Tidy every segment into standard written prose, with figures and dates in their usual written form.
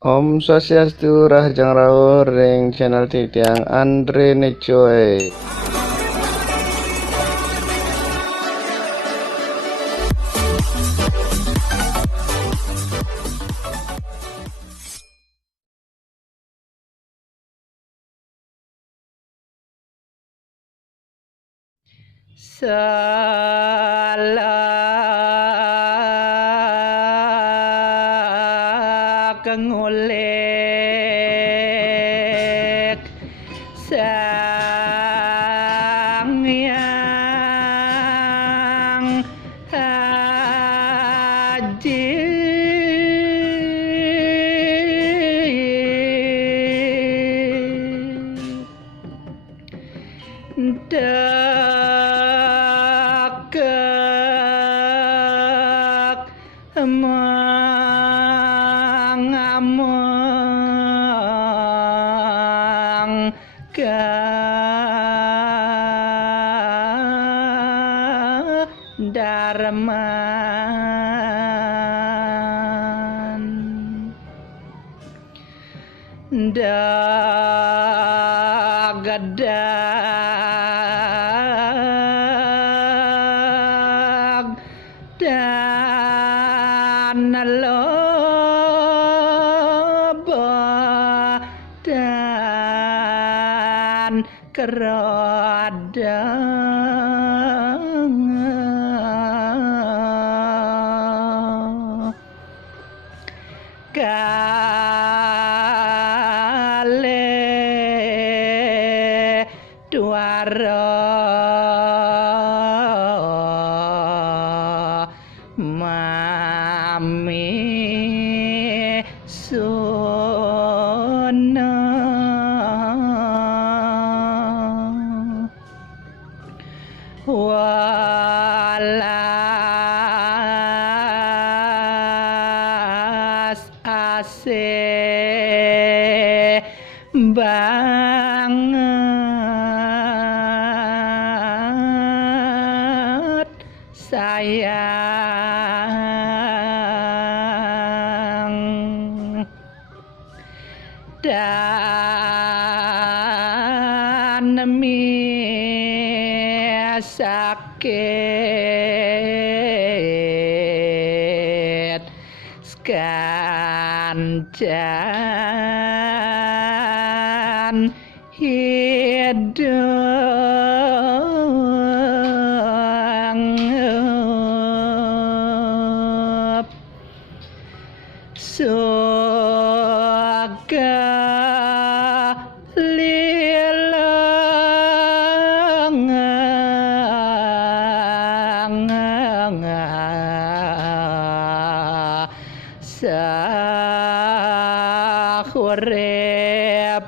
Om Swastiastu Rahjang Raur ring channel Titiang Andre Necoy. Salah kengulek sang yang haji dekek mengamang kedarman dagadag dan loba dan kerodang kale duara mami suna walas ase banget sayang dan sakit sekancan hidup suka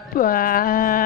sahurepan